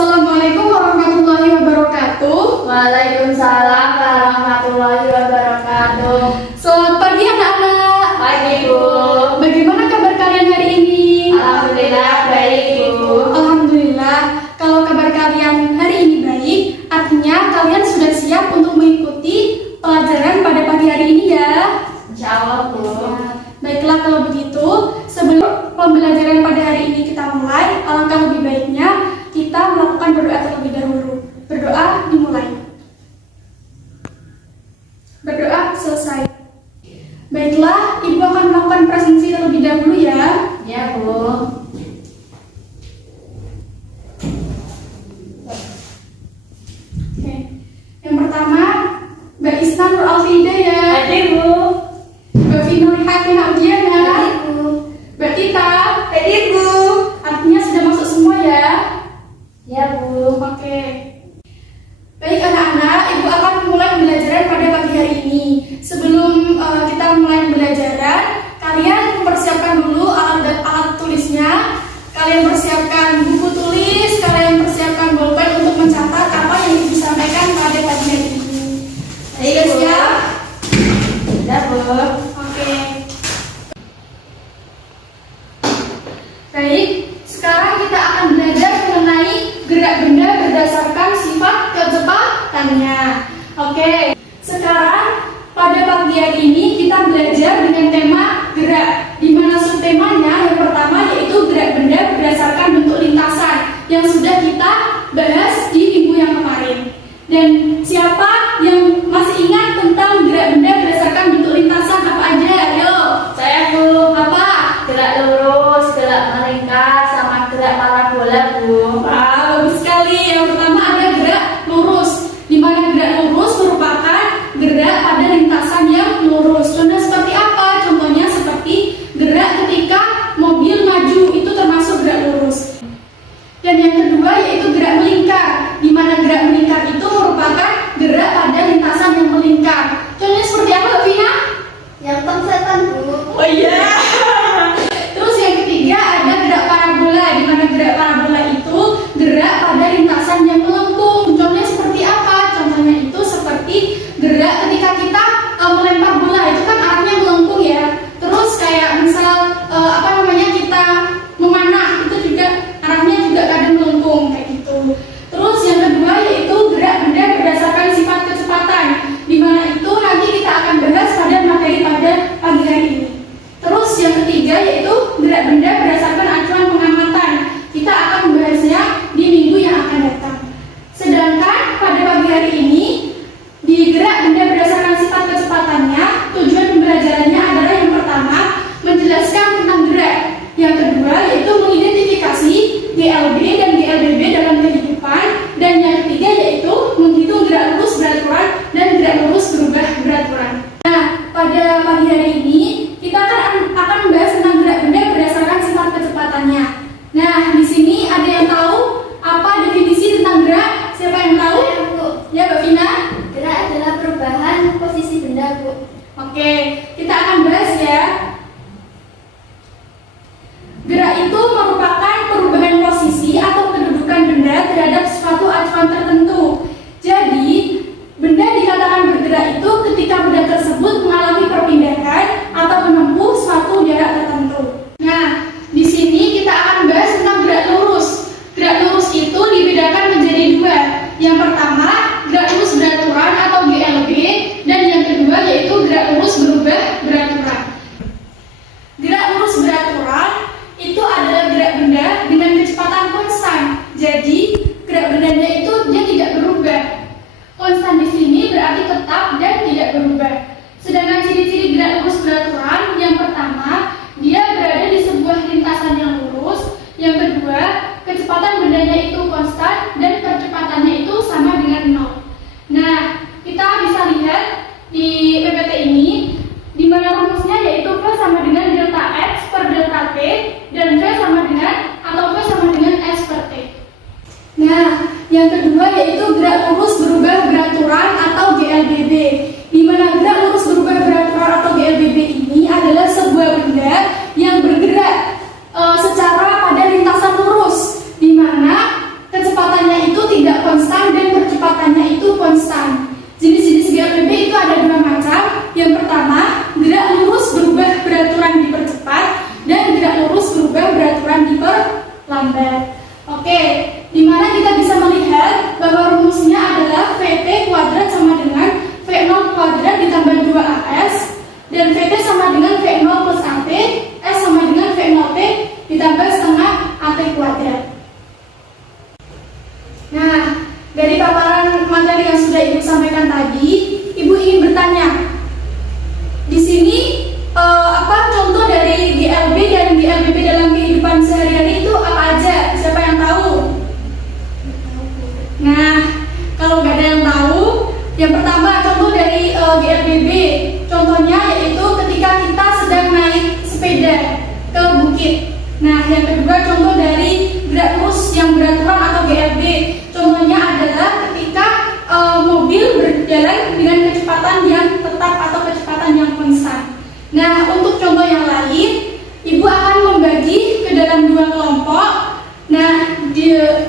Assalamualaikum warahmatullahi wabarakatuh. Waalaikumsalam warahmatullahi wabarakatuh. Selamat pagi anak-anak. Pagi Bu. Bagaimana kabar kalian hari ini? Alhamdulillah baik Bu. Alhamdulillah. Kalau kabar kalian hari ini baik, artinya kalian sudah siap untuk mengikuti pelajaran pada pagi hari ini ya. Insya Allah Bu. Baiklah kalau begitu, sebelum pembelajaran pada hari ini kita mulai, alangkah lebih baiknya kita melakukan berdoa terlebih dahulu. Berdoa dimulai. Berdoa selesai. Baiklah, Ibu akan melakukan presentasi terlebih dahulu ya. Ya Bu. Oke. Yang pertama, Mbak Isna Nur Alfida ya. Hadir Bu. Mbak Vino Hakina Ujiana. Hadir Bu. Mbak Tita. Hadir Bu. Artinya sudah masuk semua ya. Ya Bu. Oke. Baik anak-anak, Ibu akan memulai pembelajaran pada pagi hari ini. Sebelum kita mulai pembelajaran, kalian mempersiapkan dulu alat tulisnya. Kalian persiapkan buku tulis, kalian persiapkan bolpen untuk mencatat apa yang Ibu sampaikan pada pagi hari ini. Baik Bu. Siap? Ya Bu. Oke. Baik, sekarang kita akan belajar mengenai gerak benda berdasarkan sifat kecepatannya. Oke, sekarang pada pagi hari ini kita belajar dengan tema gerak, di mana subtemanya yang pertama yaitu gerak benda berdasarkan bentuk lintasan yang sudah kita bahas di minggu yang kemarin. Dan siapa yang masih ingat tentang gerak benda berdasarkan bentuk lintasan apa aja? Ayo. Saya Bu. Apa? Gerak lurus, gerak melingkar, sama gerak parabola Bu. Wah, bagus sekali. Yang pertama ada gerak lurus, di mana gerak lurus merupakan gerak pada lintasan yang lurus. Contohnya seperti apa? Contohnya seperti gerak ketika mobil maju, itu termasuk gerak lurus. Dan yang kedua yaitu gerak melingkar, di mana gerak melingkar itu merupakan gerak pada lintasan yang melingkar. Contohnya seperti apa, Mbak Vina? Yang setan Bu. Oh iya. Terus yang ketiga ada gerak parabola, di mana gerak parabola itu gerak pada lintasan yang melengkung. Contohnya seperti apa? Contohnya itu seperti gerak ketika kita melempar bola, itu kan arahnya melengkung ya. Terus kayak misal kita memanah, itu juga arahnya juga kadang melengkung kayak gitu. Terus yang kedua yaitu gerak benda berdasarkan sifat kecepatan, di mana itu nanti kita akan bahas pada materi pada pagi hari ini. Terus yang ketiga yaitu gerak benda berdasarkan acuan pengamatan. Kita akan membahasnya di minggu yang akan datang. Sedangkan pada pagi hari ini di gerak benda berdasarkan sifat kecepatannya, tujuan pembelajarannya adalah yang pertama menjelaskan tentang gerak. Yang kedua yaitu mengidentifikasi GLB dan GLBB dalam kehidupan. Dan yang ketiga yaitu menghitung gerak lurus beraturan dan gerak lurus berubah beraturan. Nah, pada pagi hari ini kita akan membahas tentang gerak benda berdasarkan sifat kecepatannya. Nah, di sini ada yang tahu apa definisi tentang gerak? Siapa yang tahu? Ya Bu. Ya, Mbak Vina? Gerak adalah perubahan posisi benda Bu. Oke, kita akan bahas ya. Gerak itu merupakan perubahan posisi atau kedudukan benda terhadap suatu acuan tertentu. Jadi, benda dikatakan bergerak itu ketika benda tersebut mengalami perpindahan atau menempuh suatu jarak tertentu. Nah, di sini kita akan bahas tentang gerak lurus. Gerak lurus itu dibedakan menjadi dua. Yang pertama, gerak lurus beraturan atau GLB, dan yang kedua yaitu gerak lurus berubah beraturan. Gerak lurus beraturan itu adalah gerak benda dengan kecepatan konstan. Jadi, gerak bendanya itu dia tidak berubah. Konstan di sini berarti tetap dan tidak berubah. Sedangkan ciri-ciri gerak lurus beraturan, yang pertama, dia berada di sebuah lintasan yang lurus. Yang kedua, kecepatan bendanya itu konstan dan kecepatannya itu sama dengan 0. Nah, kita bisa lihat di PPT ini, di mana rumusnya yaitu V sama dengan delta X per delta T, dan V sama dengan atau V sama dengan S per T. Nah, yang kedua yaitu gerak lurus berubah beraturan atau GLBB, di mana gerak lurus berubah beraturan atau GLBB ini adalah sebuah benda yang bergerak secara pada lintasan lurus, di mana kecepatannya Oke, di mana kita bisa melihat bahwa rumusnya adalah VT kuadrat sama dengan V0 kuadrat ditambah 2AS, dan VT sama dengan V0 plus AT, S sama dengan V0T ditambah setengah AT kuadrat. Nah, dari paparan materi yang sudah Ibu sampaikan tadi, Ibu ingin bertanya, di sini apa contoh dari GLB dan GLBB dalam kehidupan sehari-hari itu apa aja? Siapa yang tahu? Nah, kalau nggak ada yang tahu, yang pertama contoh dari GLBB, contohnya yaitu ketika kita sedang naik sepeda ke bukit. Nah, yang kedua contoh dari gerak lurus yang beraturan atau GLB, contohnya adalah ketika mobil berjalan dengan kecepatan yang tetap atau kecepatan yang konstan. Nah, untuk contoh yang lain, Ibu akan membagi ke dalam dua kelompok. Nah,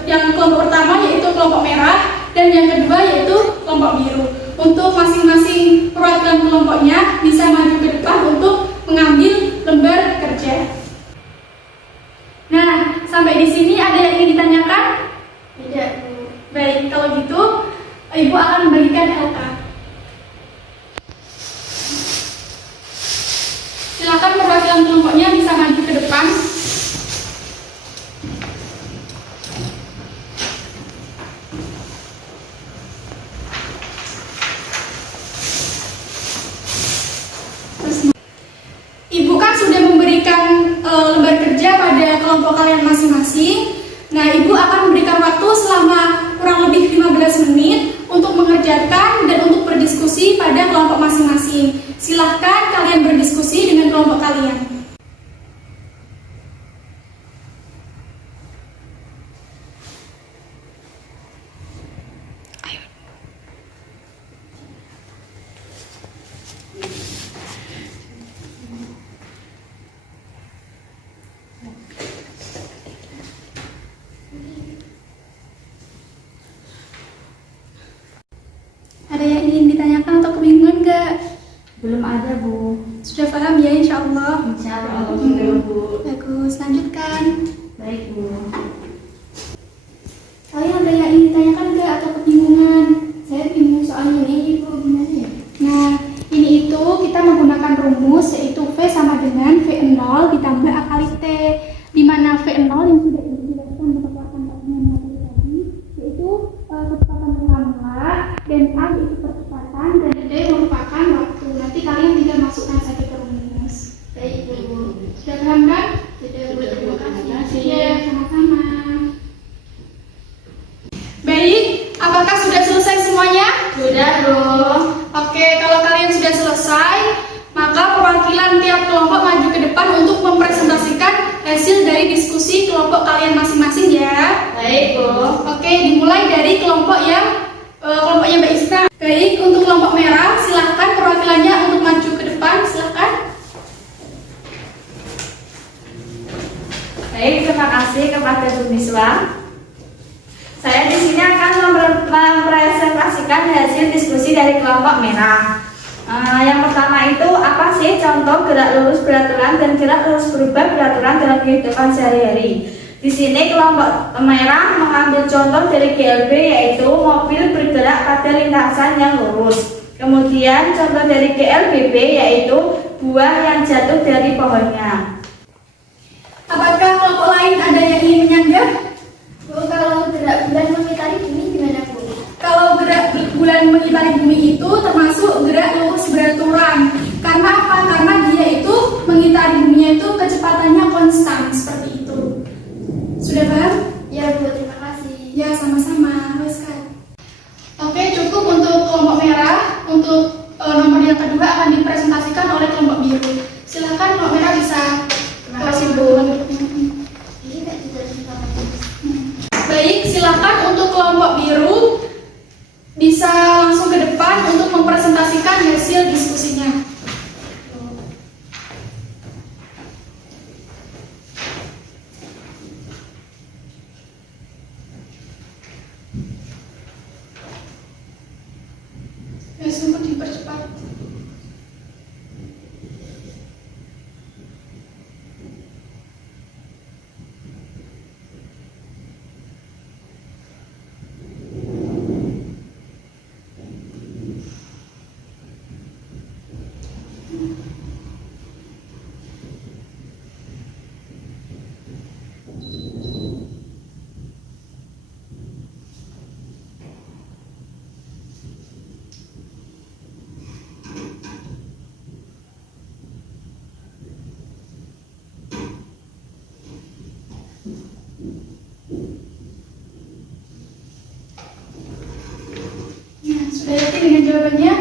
yang kelompok pertama yaitu kelompok merah dan yang kedua yaitu kelompok biru. Untuk masing-masing perwakilan kelompoknya bisa maju ke depan untuk mengambil lembar kerja. Nah, sampai di sini ada yang ingin ditanyakan? Tidak. Baik, kalau gitu Ibu akan membagikan LK. Silakan perwakilan kelompoknya bisa maju ke depan. Ibu kan sudah memberikan lembar kerja pada kelompok kalian masing-masing. Nah, Ibu akan memberikan waktu selama kurang lebih 15 menit untuk mengerjakan dan untuk berdiskusi pada kelompok masing-masing. Silahkan kalian berdiskusi dengan kelompok kalian. Ada yang ingin ditanyakan atau kebingungan nggak? Belum ada, Bu. Sudah paham ya, insya Allah? Insya Allah sudah, Bu. Bagus, lanjutkan. Baik, Bu. Kalian ada yang ingin ditanyakan nggak atau kebingungan? Saya bingung soalnya ini Ibu gimana ya? Nah, ini itu kita menggunakan rumus yaitu V sama dengan V0 ditambah A kali T, di mana V0 yang sudah dijelaskan berdasarkan bagian materi tadi yaitu kecepatan mula-mula, dan A yaitu percepatan, dan T merupakan waktu. Nanti kalian tinggal masukkan saja ke rumus. Baik Ibu. Sudah paham kan? Sudah Bu, terima kasih. Ya, sama-sama. Baik, apakah sudah selesai semuanya? Sudah, Bu. Oke, kalau kalian sudah selesai, maka perwakilan tiap kelompok maju ke depan untuk mempresentasikan hasil dari diskusi kelompok kalian masing-masing ya. Baik, Bu. Oke, dimulai dari kelompoknya Mbak Isna. Baik, untuk kelompok merah, silahkan perwakilannya untuk maju ke depan, silahkan. Baik, terima kasih kepada Bu Miswa. Saya di sini akan mempresentasikan hasil diskusi dari kelompok merah. Yang pertama itu apa sih contoh gerak lurus beraturan dan gerak lurus berubah beraturan dalam kehidupan sehari-hari? Di sini kelompok merah mengambil contoh dari GLB yaitu mobil bergerak pada lintasan yang lurus. Kemudian contoh dari GLBB yaitu buah yang jatuh dari pohonnya. Apakah kelompok lain ada yang ingin menyanggah? Bu, kalau gerak bulan mengitari bumi gimana Bu? Kalau gerak bulan mengitari bumi itu termasuk gerak lurus beraturan. Karena apa? Karena dia itu mengitari buminya itu kecepatannya konstan seperti itu. Sudah paham? Ya Bu, terima kasih. Ya, sama-sama. Teruskan. Oke, cukup untuk kelompok merah. Untuk nomor yang kedua akan dipresentasikan oleh kelompok biru. Silakan kelompok merah bisa. Terima kasih, Bu. Ini tak tidak cerita. Baik, silakan untuk kelompok biru bisa langsung ke depan untuk mempresentasikan hasil diskusinya. Ya, sungguh dipercepat. yakin dengan jawabannya?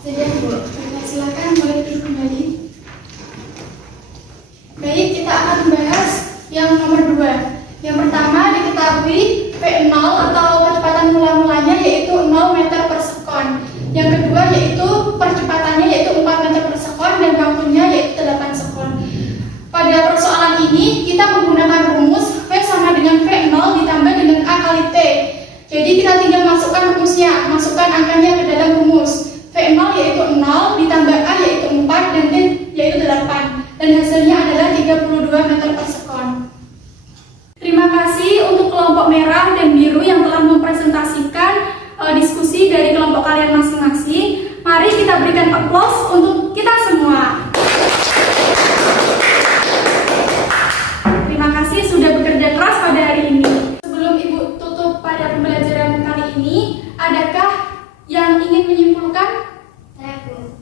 Sudah, Bu. Baiklah, silakan boleh duduk kembali. Baik, kita akan membahas yang nomor 2. Yang pertama diketahui V0 atau kecepatan mula-mulanya yaitu 0 meter per sekon. Yang kedua yaitu percepatannya yaitu 4 meter per sekon dan waktunya yaitu 8 sekon. Pada persoalan ini kita menggunakan rumus V sama dengan V0 ditambah dengan A kali T. Jadi kita tinggal masukkan rumusnya, masukkan angkanya ke dalam rumus. V0 yaitu 0 ditambah A yaitu 4 dan T yaitu 8. Dan hasilnya adalah 32 meter per sekon. Terima kasih untuk kelompok merah dan biru yang telah mempresentasikan diskusi dari kelompok kalian masing-masing. Mari kita berikan aplaus untuk kita semua. Terima kasih sudah bekerja keras pada hari ini. Sebelum Ibu tutup pada pembelajaran kali ini, adakah yang ingin menyimpulkan? Saya, Bu.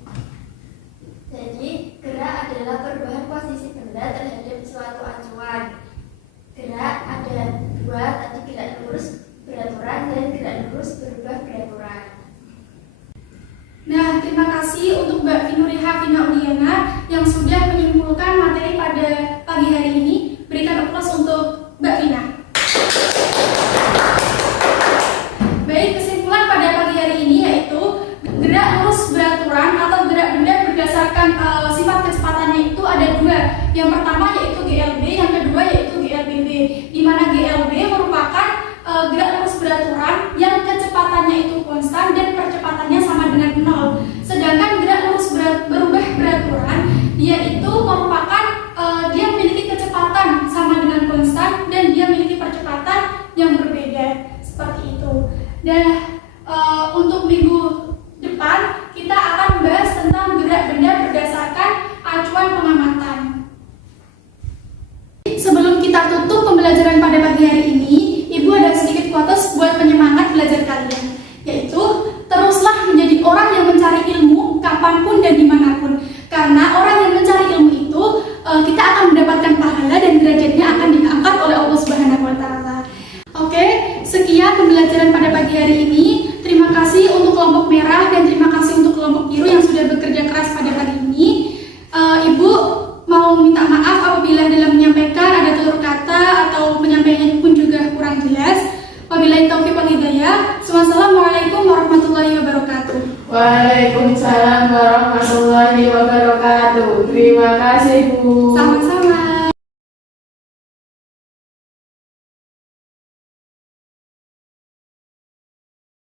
Jadi, gerak adalah perubahan posisi benda terhadap suatu acuan. Gerak ada 2, tadi gerak lurus beraturan dan gerak lurus berubah beraturan. Nah, terima kasih untuk Mbak Finuriha Vina Uliana yang sudah menyimpulkan materi pada pagi hari ini. Berikan aplaus untuk Mbak Vina. Baik, kesimpulan pada pagi hari ini yaitu gerak lurus beraturan atau gerak benda berdasarkan sifat kecepatannya itu ada 2. Yang pertama yaitu GLB, yang kedua yaitu GLBB. Di mana GLB merupakan gerak lurus beraturan yang kecepatannya itu konstan dan percepatannya sama dengan 0. Sedangkan gerak lurus berubah beraturan dia itu merupakan dia memiliki kecepatan sama dengan konstan dan dia memiliki percepatan yang berbeda seperti itu. Dan untuk minggu depan kita akan membahas tentang gerak benda berdasarkan acuan pengamatan. Sebelum kita tutup pembelajaran pada pagi hari ini, Ibu ada sedikit quotes buat penyemangat belajar kalian, yaitu teruslah menjadi orang yang mencari ilmu kapanpun dan dimanapun, karena orang yang mencari ilmu itu kita akan mendapatkan pahala dan derajatnya akan diangkat oleh Allah Subhanahu wa Ta'ala. Oke, sekian pembelajaran pada pagi hari ini. Terima kasih untuk kelompok merah dan terima kasih untuk kelompok biru yang sudah bekerja keras pada pagi ini. Ibu mau minta maaf apabila dalam menyampaikan ada tutur kata atau penyampaiannya pun juga kurang jelas. Wabillahi taufiq wal hidayah. Wassalamualaikum warahmatullahi wabarakatuh. Waalaikumsalam warahmatullahi wabarakatuh. Terima kasih, Bu.